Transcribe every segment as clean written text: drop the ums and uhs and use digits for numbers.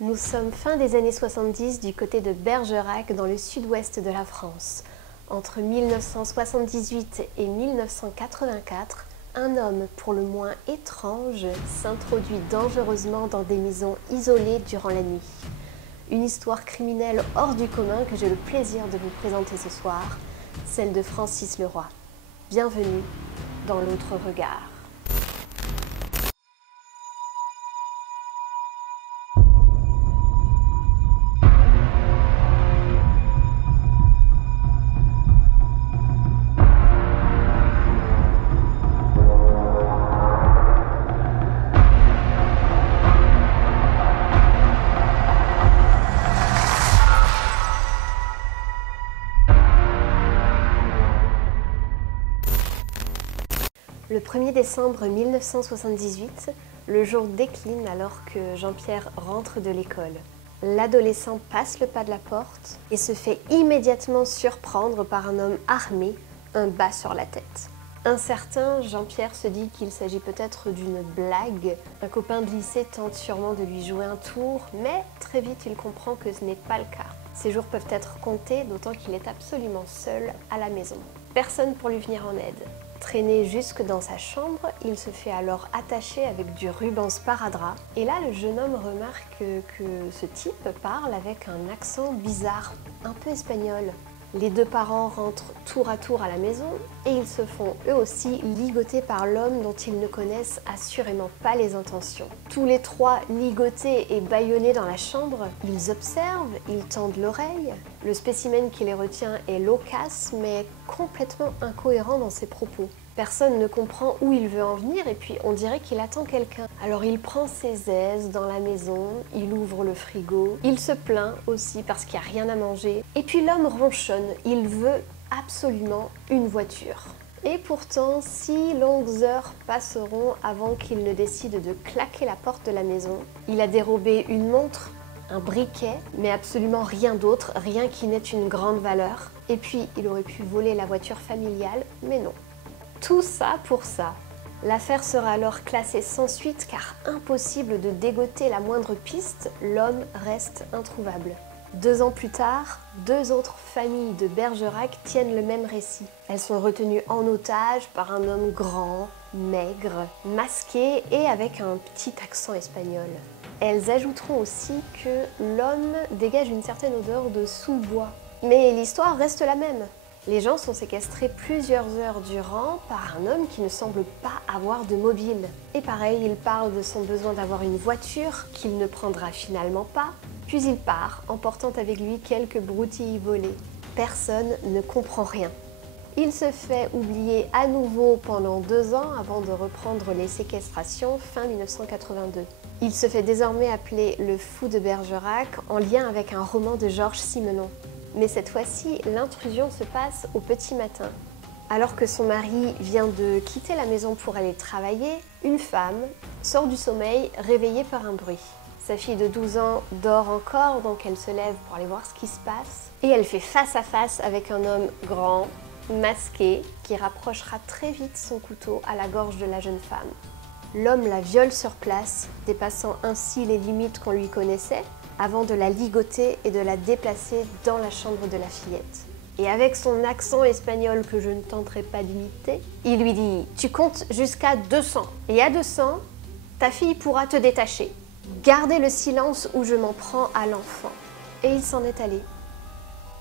Nous sommes fin des années 70 du côté de Bergerac dans le sud-ouest de la France. Entre 1978 et 1984, un homme pour le moins étrange s'introduit dangereusement dans des maisons isolées durant la nuit. Une histoire criminelle hors du commun que j'ai le plaisir de vous présenter ce soir, celle de Francis Leroy. Bienvenue dans l'autre regard. Le 1er décembre 1978, le jour décline alors que Jean-Pierre rentre de l'école. L'adolescent passe le pas de la porte et se fait immédiatement surprendre par un homme armé, un bas sur la tête. Incertain, Jean-Pierre se dit qu'il s'agit peut-être d'une blague. Un copain de lycée tente sûrement de lui jouer un tour, mais très vite il comprend que ce n'est pas le cas. Ses jours peuvent être comptés, d'autant qu'il est absolument seul à la maison. Personne pour lui venir en aide. Traîné jusque dans sa chambre, il se fait alors attacher avec du ruban sparadrap. Et là, le jeune homme remarque que ce type parle avec un accent bizarre, un peu espagnol. Les deux parents rentrent tour à tour à la maison et ils se font eux aussi ligoter par l'homme dont ils ne connaissent assurément pas les intentions. Tous les trois ligotés et bâillonnés dans la chambre, ils observent, ils tendent l'oreille. Le spécimen qui les retient est loquace mais complètement incohérent dans ses propos. Personne ne comprend où il veut en venir et puis on dirait qu'il attend quelqu'un. Alors il prend ses aises dans la maison, il ouvre le frigo, il se plaint aussi parce qu'il n'y a rien à manger. Et puis l'homme ronchonne, il veut absolument une voiture. Et pourtant, 6 longues heures passeront avant qu'il ne décide de claquer la porte de la maison. Il a dérobé une montre, un briquet, mais absolument rien d'autre, rien qui n'ait une grande valeur. Et puis il aurait pu voler la voiture familiale, mais non. Tout ça pour ça. L'affaire sera alors classée sans suite car impossible de dégoter la moindre piste, l'homme reste introuvable. 2 ans plus tard, 2 autres familles de Bergerac tiennent le même récit. Elles sont retenues en otage par un homme grand, maigre, masqué et avec un petit accent espagnol. Elles ajouteront aussi que l'homme dégage une certaine odeur de sous-bois. Mais l'histoire reste la même. Les gens sont séquestrés plusieurs heures durant par un homme qui ne semble pas avoir de mobile. Et pareil, il parle de son besoin d'avoir une voiture qu'il ne prendra finalement pas, puis il part, emportant avec lui quelques broutilles volées. Personne ne comprend rien. Il se fait oublier à nouveau pendant 2 ans avant de reprendre les séquestrations fin 1982. Il se fait désormais appeler le Fou de Bergerac en lien avec un roman de Georges Simenon. Mais cette fois-ci, l'intrusion se passe au petit matin. Alors que son mari vient de quitter la maison pour aller travailler, une femme sort du sommeil réveillée par un bruit. Sa fille de 12 ans dort encore, donc elle se lève pour aller voir ce qui se passe. Et elle fait face à face avec un homme grand, masqué, qui rapprochera très vite son couteau à la gorge de la jeune femme. L'homme la viole sur place, dépassant ainsi les limites qu'on lui connaissait, avant de la ligoter et de la déplacer dans la chambre de la fillette. Et avec son accent espagnol que je ne tenterai pas d'imiter, il lui dit « Tu comptes jusqu'à 200, et à 200, ta fille pourra te détacher. Gardez le silence ou je m'en prends à l'enfant. » Et il s'en est allé.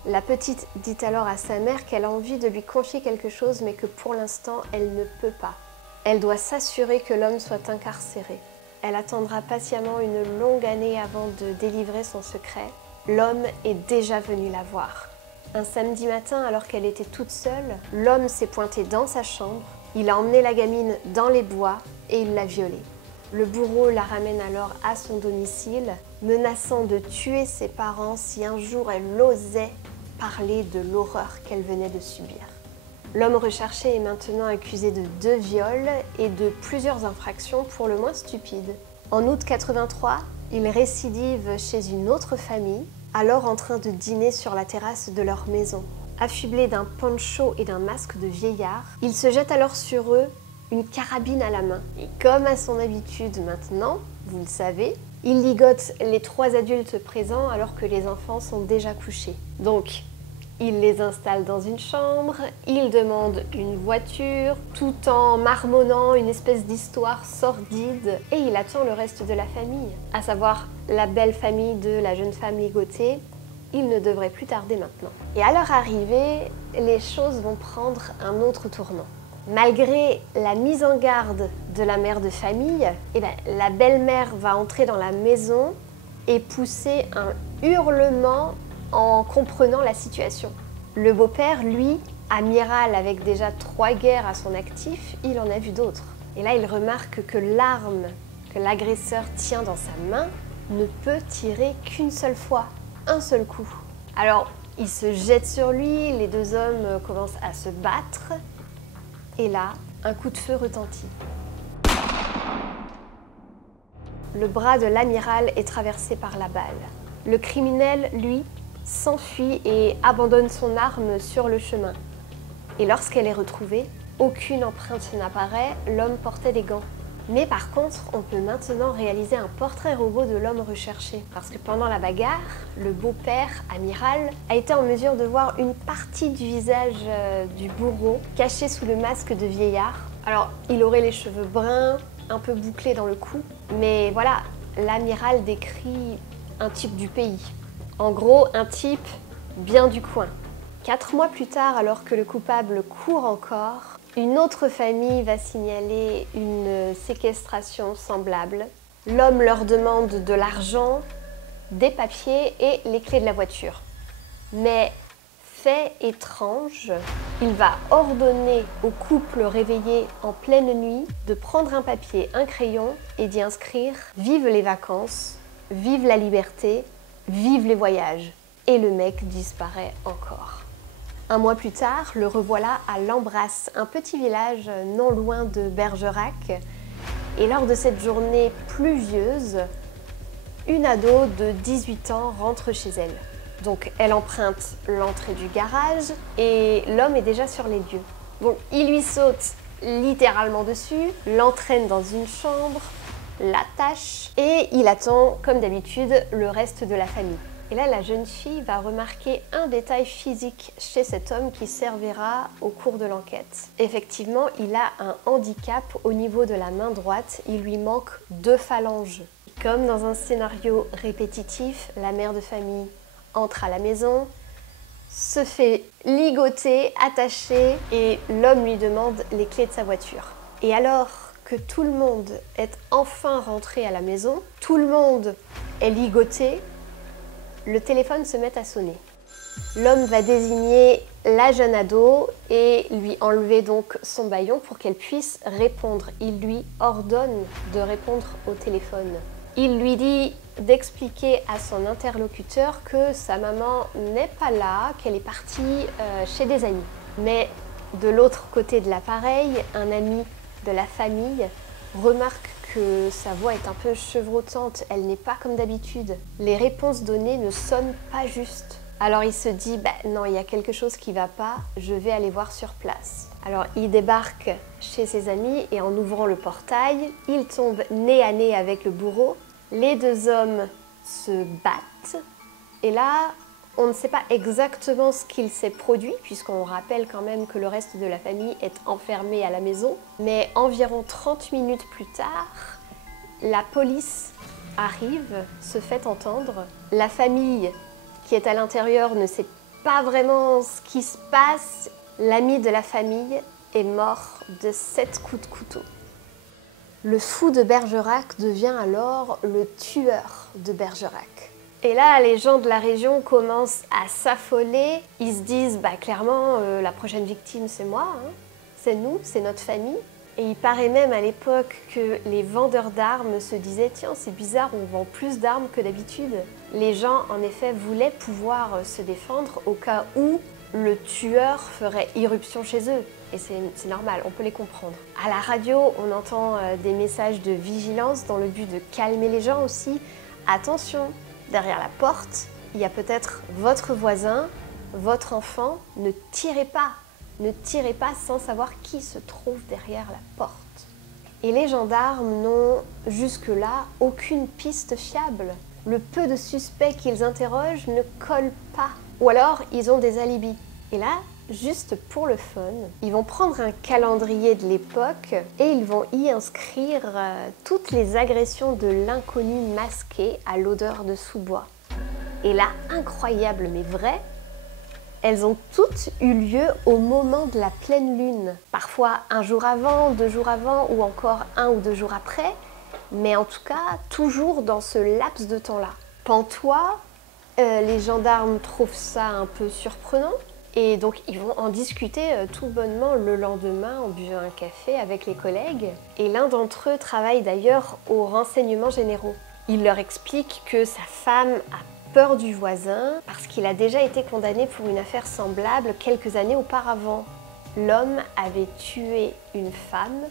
La petite dit alors à sa mère qu'elle a envie de lui confier quelque chose, mais que pour l'instant, elle ne peut pas. Elle doit s'assurer que l'homme soit incarcéré. Elle attendra patiemment une longue année avant de délivrer son secret. L'homme est déjà venu la voir. Un samedi matin, alors qu'elle était toute seule, l'homme s'est pointé dans sa chambre, il a emmené la gamine dans les bois et il l'a violée. Le bourreau la ramène alors à son domicile, menaçant de tuer ses parents si un jour elle osait parler de l'horreur qu'elle venait de subir. L'homme recherché est maintenant accusé de 2 viols et de plusieurs infractions pour le moins stupides. En août 83, il récidive chez une autre famille, alors en train de dîner sur la terrasse de leur maison. Affublé d'un poncho et d'un masque de vieillard, il se jette alors sur eux, une carabine à la main. Et comme à son habitude maintenant, vous le savez, Il ligote les 3 adultes présents alors que les enfants sont déjà couchés. Donc, il les installe dans une chambre, il demande une voiture, tout en marmonnant une espèce d'histoire sordide, et il attend le reste de la famille, à savoir la belle famille de la jeune femme ligotée. Il ne devrait plus tarder maintenant. Et à leur arrivée, les choses vont prendre un autre tournant. Malgré la mise en garde de la mère de famille, la belle-mère va entrer dans la maison et pousser un hurlement en comprenant la situation. Le beau-père, lui, amiral avec déjà 3 guerres à son actif, il en a vu d'autres. Et là, il remarque que l'arme que l'agresseur tient dans sa main ne peut tirer qu'une seule fois, un seul coup. Alors, il se jette sur lui, les 2 hommes commencent à se battre, et là, un coup de feu retentit. Le bras de l'amiral est traversé par la balle. Le criminel, lui, s'enfuit et abandonne son arme sur le chemin. Et lorsqu'elle est retrouvée, aucune empreinte n'apparaît, l'homme portait des gants. Mais par contre, on peut maintenant réaliser un portrait robot de l'homme recherché. Parce que pendant la bagarre, le beau-père, amiral, a été en mesure de voir une partie du visage du bourreau caché sous le masque de vieillard. Alors, il aurait les cheveux bruns, un peu bouclés dans le cou. Mais voilà, l'amiral décrit un type du pays. En gros, un type bien du coin. 4 mois plus tard, alors que le coupable court encore, une autre famille va signaler une séquestration semblable. L'homme leur demande de l'argent, des papiers et les clés de la voiture. Mais, fait étrange, il va ordonner au couple réveillé en pleine nuit de prendre un papier, un crayon et d'y inscrire « Vive les vacances, vive la liberté ». Vive les voyages. Et le mec disparaît encore. 1 mois plus tard, le revoilà à Lambrasse, un petit village non loin de Bergerac. Et lors de cette journée pluvieuse, une ado de 18 ans rentre chez elle. Donc elle emprunte l'entrée du garage et l'homme est déjà sur les lieux. Bon, il lui saute littéralement dessus, l'entraîne dans une chambre, l'attache et il attend, comme d'habitude, le reste de la famille. Et là, la jeune fille va remarquer un détail physique chez cet homme qui servira au cours de l'enquête. Effectivement, il a un handicap au niveau de la main droite, il lui manque 2 phalanges. Comme dans un scénario répétitif, la mère de famille entre à la maison, se fait ligoter, attacher et l'homme lui demande les clés de sa voiture. Et alors que tout le monde est enfin rentré à la maison, tout le monde est ligoté, le téléphone se met à sonner. L'homme va désigner la jeune ado et lui enlever donc son bâillon pour qu'elle puisse répondre. Il lui ordonne de répondre au téléphone. Il lui dit d'expliquer à son interlocuteur que sa maman n'est pas là, qu'elle est partie chez des amis. Mais de l'autre côté de l'appareil, un ami de la famille remarque que sa voix est un peu chevrotante, elle n'est pas comme d'habitude. Les réponses données ne sonnent pas justes. Alors il se dit, non, il y a quelque chose qui ne va pas, je vais aller voir sur place. Alors il débarque chez ses amis et en ouvrant le portail, il tombe nez à nez avec le bourreau. Les 2 hommes se battent et là, on ne sait pas exactement ce qu'il s'est produit, puisqu'on rappelle quand même que le reste de la famille est enfermé à la maison. Mais environ 30 minutes plus tard, la police arrive, se fait entendre. La famille qui est à l'intérieur ne sait pas vraiment ce qui se passe. L'ami de la famille est mort de 7 coups de couteau. Le fou de Bergerac devient alors le tueur de Bergerac. Et là, les gens de la région commencent à s'affoler. Ils se disent, clairement, la prochaine victime, c'est moi, hein. C'est nous, c'est notre famille. Et il paraît même à l'époque que les vendeurs d'armes se disaient « Tiens, c'est bizarre, on vend plus d'armes que d'habitude ». Les gens, en effet, voulaient pouvoir se défendre au cas où le tueur ferait irruption chez eux. Et c'est normal, on peut les comprendre. À la radio, on entend des messages de vigilance dans le but de calmer les gens aussi. Attention, derrière la porte, il y a peut-être votre voisin, votre enfant. Ne tirez pas. Ne tirez pas sans savoir qui se trouve derrière la porte. Et les gendarmes n'ont jusque-là aucune piste fiable. Le peu de suspects qu'ils interrogent ne colle pas. Ou alors, ils ont des alibis. Et là, juste pour le fun, ils vont prendre un calendrier de l'époque et ils vont y inscrire toutes les agressions de l'inconnu masqué à l'odeur de sous-bois. Et là, incroyable mais vrai, elles ont toutes eu lieu au moment de la pleine lune. Parfois un jour avant, 2 jours avant ou encore 1 ou 2 jours après, mais en tout cas toujours dans ce laps de temps-là. Pantois, les gendarmes trouvent ça un peu surprenant et donc ils vont en discuter tout bonnement le lendemain en buvant un café avec les collègues. Et l'un d'entre eux travaille d'ailleurs aux renseignements généraux. Il leur explique que sa femme a peur du voisin parce qu'il a déjà été condamné pour une affaire semblable quelques années auparavant. L'homme avait tué une femme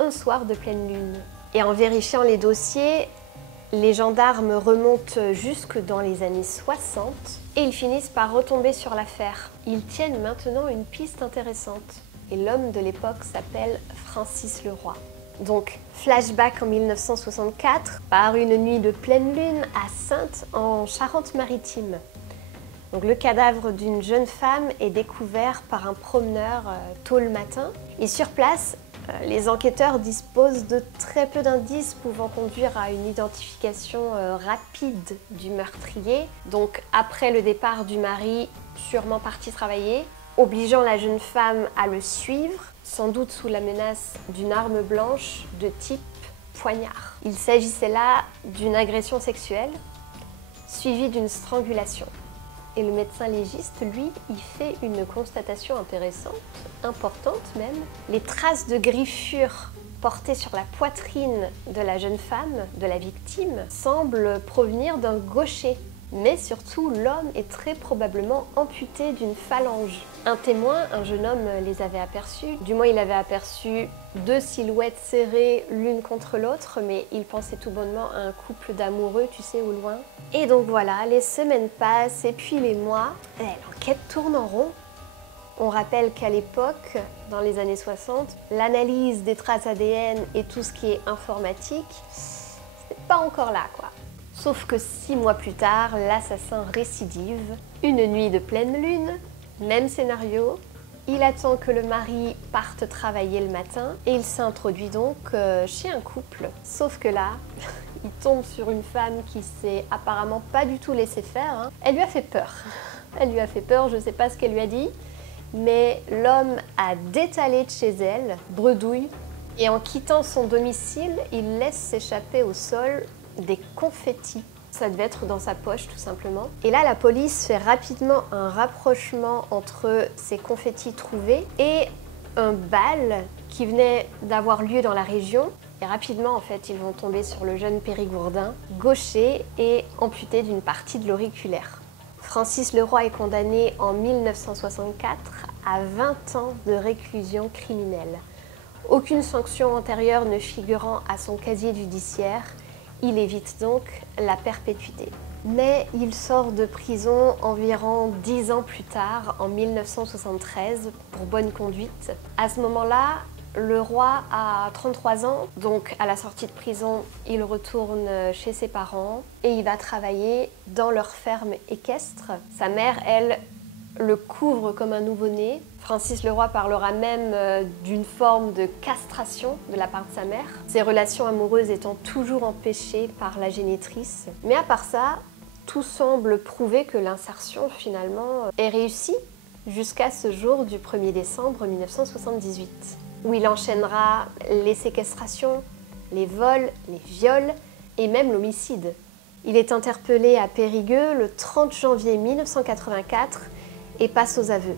un soir de pleine lune. Et en vérifiant les dossiers, les gendarmes remontent jusque dans les années 60 et ils finissent par retomber sur l'affaire. Ils tiennent maintenant une piste intéressante. Et l'homme de l'époque s'appelle Francis Leroy. Donc, flashback en 1964, par une nuit de pleine lune à Saintes, en Charente-Maritime. Donc, le cadavre d'une jeune femme est découvert par un promeneur tôt le matin. Et sur place, les enquêteurs disposent de très peu d'indices pouvant conduire à une identification rapide du meurtrier. Donc, après le départ du mari, sûrement parti travailler, obligeant la jeune femme à le suivre, sans doute sous la menace d'une arme blanche de type poignard. Il s'agissait là d'une agression sexuelle, suivie d'une strangulation. Et le médecin légiste, lui, y fait une constatation intéressante, importante même. Les traces de griffures portées sur la poitrine de la jeune femme, de la victime, semblent provenir d'un gaucher. Mais surtout, l'homme est très probablement amputé d'une phalange. Un témoin, un jeune homme, les avait aperçus. Du moins, il avait aperçu 2 silhouettes serrées l'une contre l'autre, mais il pensait tout bonnement à un couple d'amoureux, tu sais, au loin. Et donc voilà, les semaines passent et puis les mois, et l'enquête tourne en rond. On rappelle qu'à l'époque, dans les années 60, l'analyse des traces ADN et tout ce qui est informatique, c'était pas encore là, quoi. Sauf que 6 mois plus tard, l'assassin récidive. Une nuit de pleine lune, même scénario. Il attend que le mari parte travailler le matin et il s'introduit donc chez un couple. Sauf que là, il tombe sur une femme qui s'est apparemment pas du tout laissée faire. Hein. Elle lui a fait peur. Elle lui a fait peur, je sais pas ce qu'elle lui a dit. Mais l'homme a détalé de chez elle, bredouille. Et en quittant son domicile, il laisse s'échapper au sol des confettis. Ça devait être dans sa poche tout simplement. Et là, la police fait rapidement un rapprochement entre ces confettis trouvés et un bal qui venait d'avoir lieu dans la région. Et rapidement, en fait, ils vont tomber sur le jeune Périgourdin, gaucher et amputé d'une partie de l'auriculaire. Francis Leroy est condamné en 1964 à 20 ans de réclusion criminelle. Aucune sanction antérieure ne figurant à son casier judiciaire, il évite donc la perpétuité. Mais il sort de prison environ 10 ans plus tard, en 1973, pour bonne conduite. À ce moment-là, le roi a 33 ans, donc à la sortie de prison, il retourne chez ses parents et il va travailler dans leur ferme équestre. Sa mère, elle, le couvre comme un nouveau-né. Francis Leroy parlera même d'une forme de castration de la part de sa mère, ses relations amoureuses étant toujours empêchées par la génitrice. Mais à part ça, tout semble prouver que l'insertion finalement est réussie jusqu'à ce jour du 1er décembre 1978, où il enchaînera les séquestrations, les vols, les viols et même l'homicide. Il est interpellé à Périgueux le 30 janvier 1984 et passe aux aveux.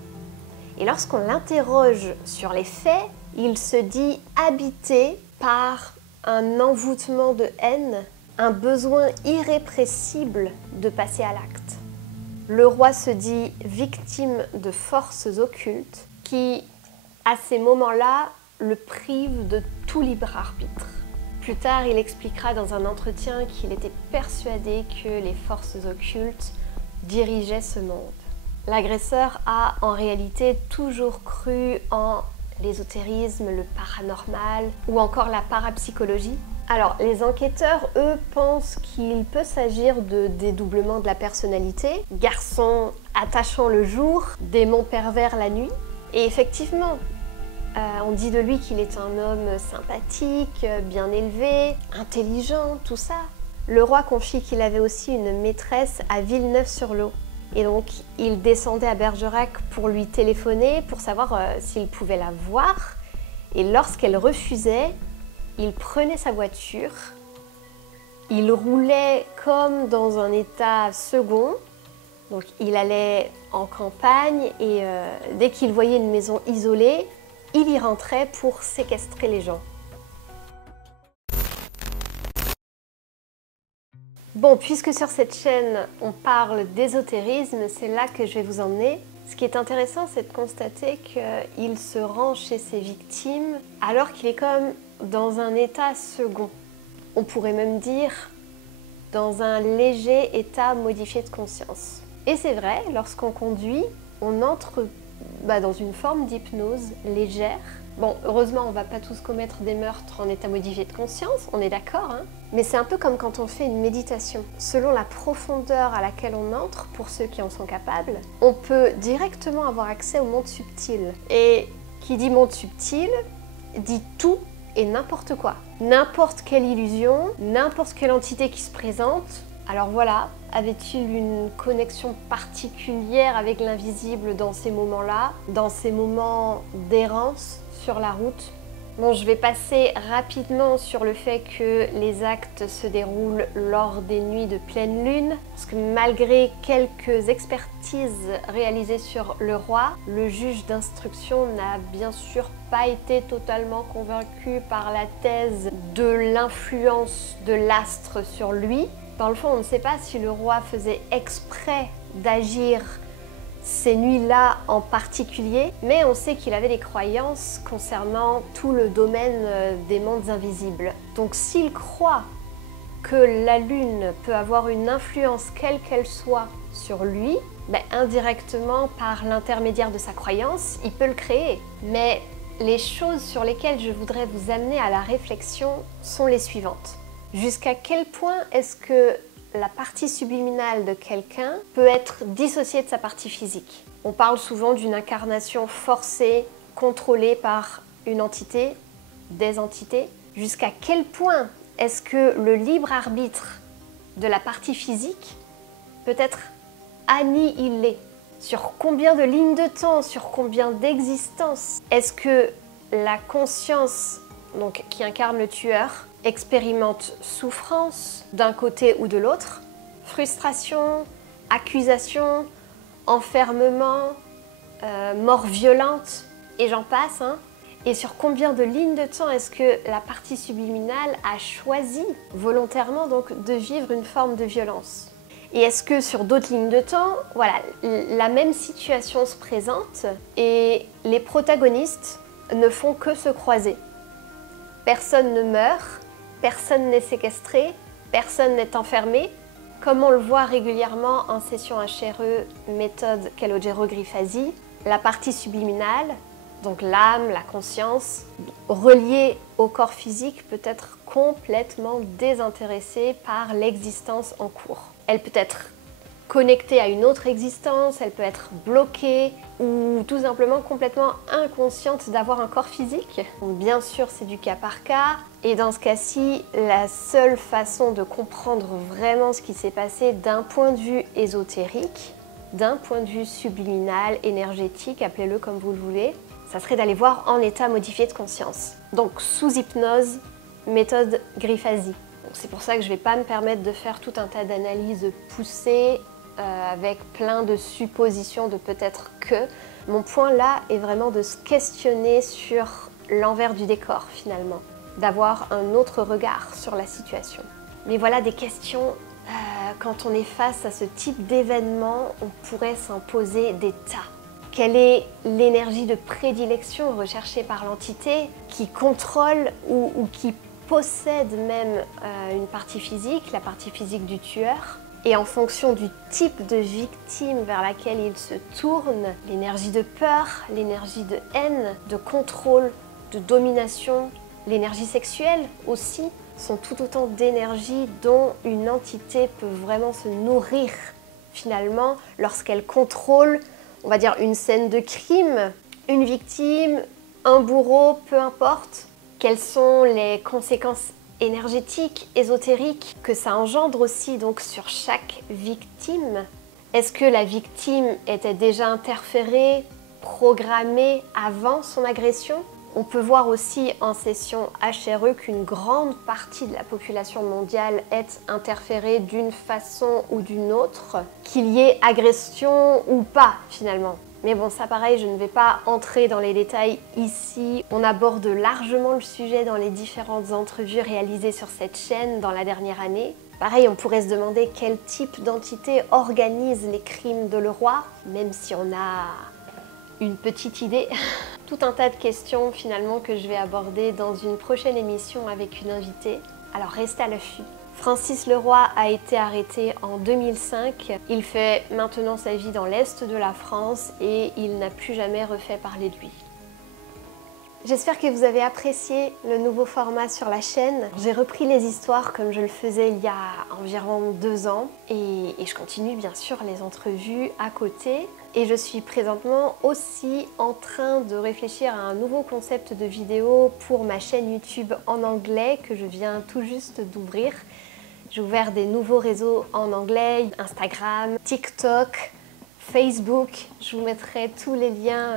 Et lorsqu'on l'interroge sur les faits, il se dit habité par un envoûtement de haine, un besoin irrépressible de passer à l'acte. Le roi se dit victime de forces occultes qui, à ces moments-là, le privent de tout libre arbitre. Plus tard, il expliquera dans un entretien qu'il était persuadé que les forces occultes dirigeaient ce monde. L'agresseur a en réalité toujours cru en l'ésotérisme, le paranormal ou encore la parapsychologie. Alors, les enquêteurs, eux, pensent qu'il peut s'agir de dédoublement de la personnalité, garçon attachant le jour, démon pervers la nuit. Et effectivement, on dit de lui qu'il est un homme sympathique, bien élevé, intelligent, tout ça. Le roi confie qu'il avait aussi une maîtresse à Villeneuve-sur-Lot. Et donc, il descendait à Bergerac pour lui téléphoner, pour savoir s'il pouvait la voir. Et lorsqu'elle refusait, il prenait sa voiture, il roulait comme dans un état second. Donc, il allait en campagne et dès qu'il voyait une maison isolée, il y rentrait pour séquestrer les gens. Bon, puisque sur cette chaîne, on parle d'ésotérisme, c'est là que je vais vous emmener. Ce qui est intéressant, c'est de constater qu'il se rend chez ses victimes alors qu'il est comme dans un état second. On pourrait même dire dans un léger état modifié de conscience. Et c'est vrai, lorsqu'on conduit, on entre dans une forme d'hypnose légère. Bon, heureusement, on ne va pas tous commettre des meurtres en état modifié de conscience, on est d'accord, hein? Mais c'est un peu comme quand on fait une méditation. Selon la profondeur à laquelle on entre, pour ceux qui en sont capables, on peut directement avoir accès au monde subtil. Et qui dit monde subtil, dit tout et n'importe quoi. N'importe quelle illusion, n'importe quelle entité qui se présente. Alors voilà, avait-il une connexion particulière avec l'invisible dans ces moments-là, dans ces moments d'errance sur la route? Bon, je vais passer rapidement sur le fait que les actes se déroulent lors des nuits de pleine lune, parce que malgré quelques expertises réalisées sur le roi, le juge d'instruction n'a bien sûr pas été totalement convaincu par la thèse de l'influence de l'astre sur lui. Dans le fond, on ne sait pas si le roi faisait exprès d'agir ces nuits-là en particulier, mais on sait qu'il avait des croyances concernant tout le domaine des mondes invisibles. Donc s'il croit que la lune peut avoir une influence quelle qu'elle soit sur lui, indirectement par l'intermédiaire de sa croyance, il peut le créer. Mais les choses sur lesquelles je voudrais vous amener à la réflexion sont les suivantes. Jusqu'à quel point est-ce que la partie subliminale de quelqu'un peut être dissociée de sa partie physique? On parle souvent d'une incarnation forcée, contrôlée par une entité, des entités. Jusqu'à quel point est-ce que le libre arbitre de la partie physique peut être annihilé? Sur combien de lignes de temps, sur combien d'existences est-ce que la conscience qui incarne le tueur expérimente souffrance d'un côté ou de l'autre, frustration, accusation, enfermement, mort violente, et j'en passe, hein. Et sur combien de lignes de temps est-ce que la partie subliminale a choisi volontairement de vivre une forme de violence? Et est-ce que sur d'autres lignes de temps, voilà, la même situation se présente et les protagonistes ne font que se croiser? Personne ne meurt, personne n'est séquestré, personne n'est enfermé, comme on le voit régulièrement en session HRE, méthode Calogero-Grifasi. La partie subliminale, donc l'âme, la conscience, reliée au corps physique, peut être complètement désintéressée par l'existence en cours. Elle peut être connectée à une autre existence, elle peut être bloquée ou tout simplement complètement inconsciente d'avoir un corps physique. Donc, bien sûr, c'est du cas par cas. Et dans ce cas-ci, la seule façon de comprendre vraiment ce qui s'est passé d'un point de vue ésotérique, d'un point de vue subliminal, énergétique, appelez-le comme vous le voulez, ça serait d'aller voir en état modifié de conscience. Donc sous hypnose, méthode Grifasi. C'est pour ça que je ne vais pas me permettre de faire tout un tas d'analyses poussées avec plein de suppositions de peut-être que. Mon point là est vraiment de se questionner sur l'envers du décor finalement, d'avoir un autre regard sur la situation. Mais voilà des questions, quand on est face à ce type d'événement, on pourrait s'en poser des tas. Quelle est l'énergie de prédilection recherchée par l'entité qui contrôle ou qui possède même une partie physique, la partie physique du tueur? Et en fonction du type de victime vers laquelle il se tourne, l'énergie de peur, l'énergie de haine, de contrôle, de domination, l'énergie sexuelle aussi, sont tout autant d'énergies dont une entité peut vraiment se nourrir finalement lorsqu'elle contrôle, on va dire, une scène de crime, une victime, un bourreau, peu importe. Quelles sont les conséquences énergétiques, ésotériques que ça engendre aussi donc sur chaque victime? Est-ce que la victime était déjà interférée, programmée avant son agression? On peut voir aussi en session HRE qu'une grande partie de la population mondiale est interférée d'une façon ou d'une autre, qu'il y ait agression ou pas finalement. Mais bon, ça pareil, je ne vais pas entrer dans les détails ici. On aborde largement le sujet dans les différentes entrevues réalisées sur cette chaîne dans la dernière année. Pareil, on pourrait se demander quel type d'entité organise les crimes de Leroy, même si on a une petite idée. Tout un tas de questions finalement que je vais aborder dans une prochaine émission avec une invitée. Alors restez à l'affût. Francis Leroy a été arrêté en 2005. Il fait maintenant sa vie dans l'Est de la France et il n'a plus jamais refait parler de lui. J'espère que vous avez apprécié le nouveau format sur la chaîne. J'ai repris les histoires comme je le faisais il y a environ 2 ans et je continue bien sûr les entrevues à côté. Et je suis présentement aussi en train de réfléchir à un nouveau concept de vidéo pour ma chaîne YouTube en anglais que je viens tout juste d'ouvrir. J'ai ouvert des nouveaux réseaux en anglais, Instagram, TikTok, Facebook. Je vous mettrai tous les liens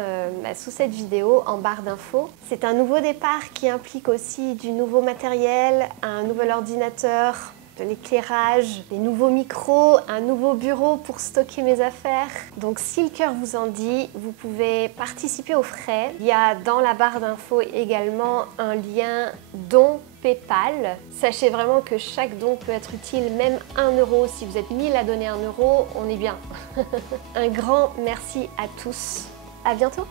sous cette vidéo en barre d'infos. C'est un nouveau départ qui implique aussi du nouveau matériel, un nouvel ordinateur, de l'éclairage, des nouveaux micros, un nouveau bureau pour stocker mes affaires. Donc si le cœur vous en dit, vous pouvez participer aux frais. Il y a dans la barre d'infos également un lien don PayPal. Sachez vraiment que chaque don peut être utile, même 1 euro. Si vous êtes 1000 à donner 1 euro, on est bien. Un grand merci à tous. À bientôt.